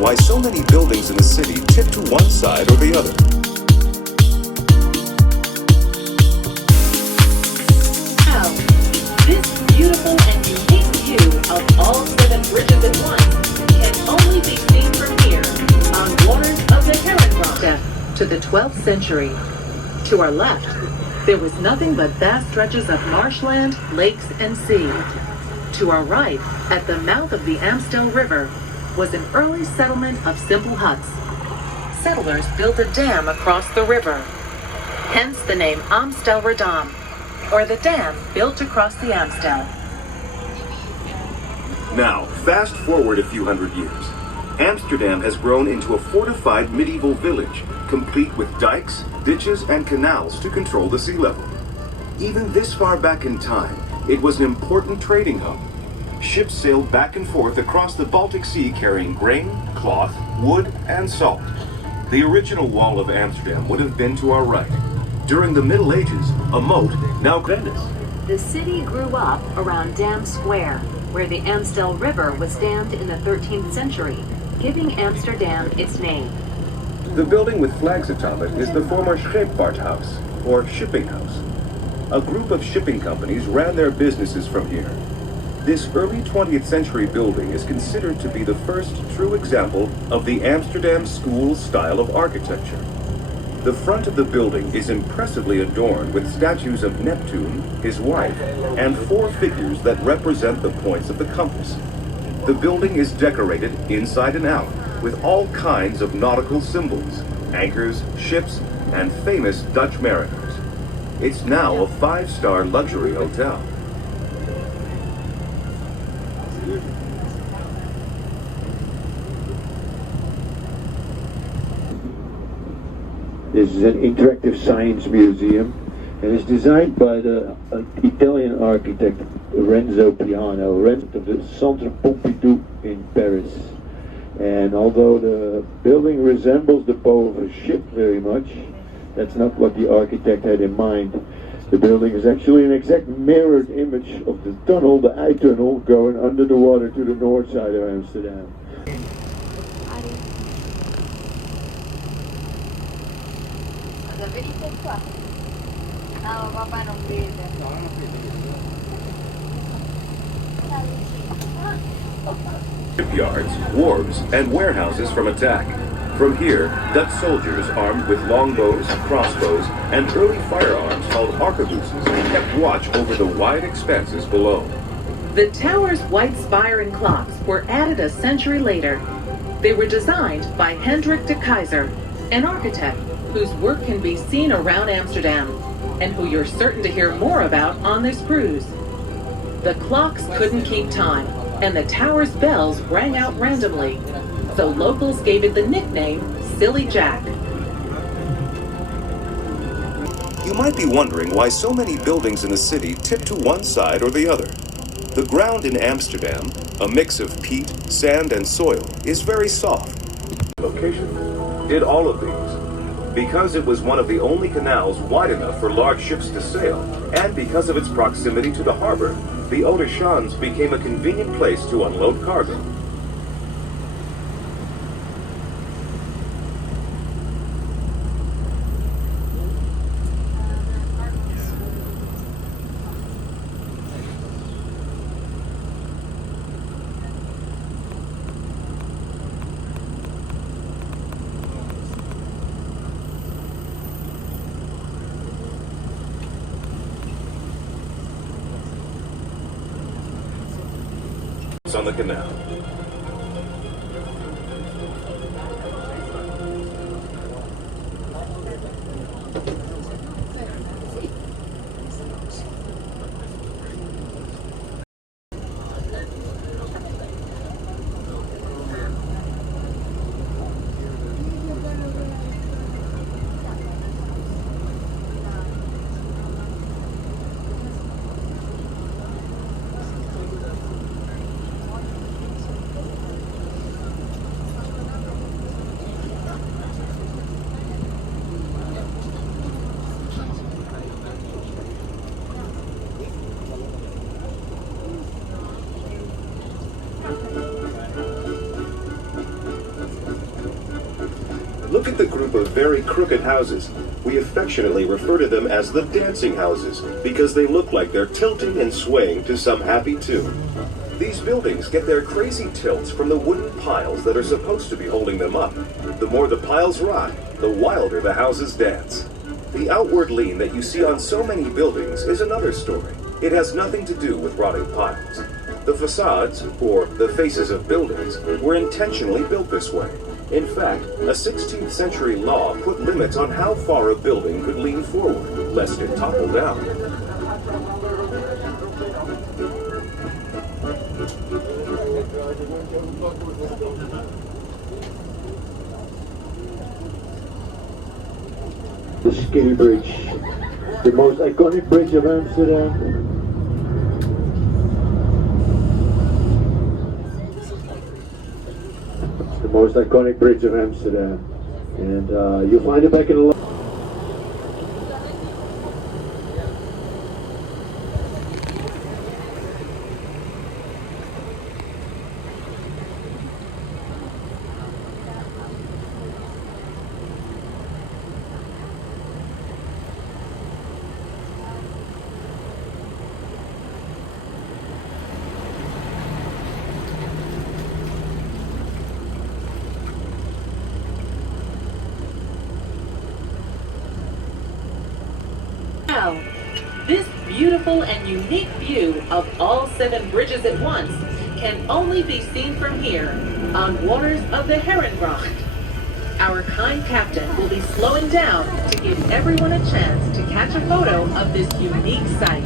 why so many buildings in the city tip to one side or the other. Now, this beautiful and unique view of all 7 bridges at once can only be seen from here on waters of the Heron to the 12th century. To our left, there was nothing but vast stretches of marshland, lakes, and sea. To our right, at the mouth of the Amstel River, was an early settlement of simple huts. Settlers built a dam across the river, hence the name Amstelredam, or the dam built across the Amstel. Now, fast forward a few hundred years. Amsterdam has grown into a fortified medieval village, complete with dikes, ditches, and canals to control the sea level. Even this far back in time, it was an important trading hub. Ships sailed back and forth across the Baltic Sea carrying grain, cloth, wood, and salt. The original wall of Amsterdam would have been to our right. During the Middle Ages, a moat, now Venice. The city grew up around Dam Square, where the Amstel River was dammed in the 13th century, giving Amsterdam its name. The building with flags atop it is the former Scheepvaarthuis, or shipping house. A group of shipping companies ran their businesses from here. This early 20th century building is considered to be the first true example of the Amsterdam School style of architecture. The front of the building is impressively adorned with statues of Neptune, his wife, and 4 figures that represent the points of the compass. The building is decorated inside and out with all kinds of nautical symbols, anchors, ships, and famous Dutch mariners. It's now a 5-star luxury hotel. This is an interactive science museum, and it's designed by the Italian architect Renzo Piano, rent of the Centre Pompidou in Paris. And although the building resembles the bow of a ship very much, that's not what the architect had in mind. The building is actually an exact mirrored image of the tunnel, the I-tunnel, going under the water to the north side of Amsterdam. Shipyards, wharves, and warehouses from attack. From here, Dutch soldiers armed with longbows, crossbows, and early firearms called arquebuses kept watch over the wide expanses below. The tower's white spire and clocks were added a century later. They were designed by Hendrik de Keyser, an architect whose work can be seen around Amsterdam, and who you're certain to hear more about on this cruise. The clocks couldn't keep time, and the tower's bells rang out randomly, so locals gave it the nickname Silly Jack. You might be wondering why so many buildings in the city tip to one side or the other. The ground in Amsterdam, a mix of peat, sand, and soil, is very soft. Location did all of these because it was one of the only canals wide enough for large ships to sail, and because of its proximity to the harbor, the Oude became a convenient place to unload cargo. On the canal. the group of very crooked houses, we affectionately refer to them as the dancing houses because they look like they're tilting and swaying to some happy tune. These buildings get their crazy tilts from the wooden piles that are supposed to be holding them up. The more the piles rock, the wilder the houses dance. The outward lean that you see on so many buildings is another story. It has nothing to do with rotting piles. The facades, or the faces of buildings, were intentionally built this way. In fact, a 16th century law put limits on how far a building could lean forward, lest it topple down. The Skill Bridge, the most iconic bridge of Amsterdam. The most iconic bridge of Amsterdam, and you'll find it back in the. Now, this beautiful and unique view of all 7 bridges at once can only be seen from here on waters of the Herengracht. Our kind captain will be slowing down to give everyone a chance to catch a photo of this unique sight.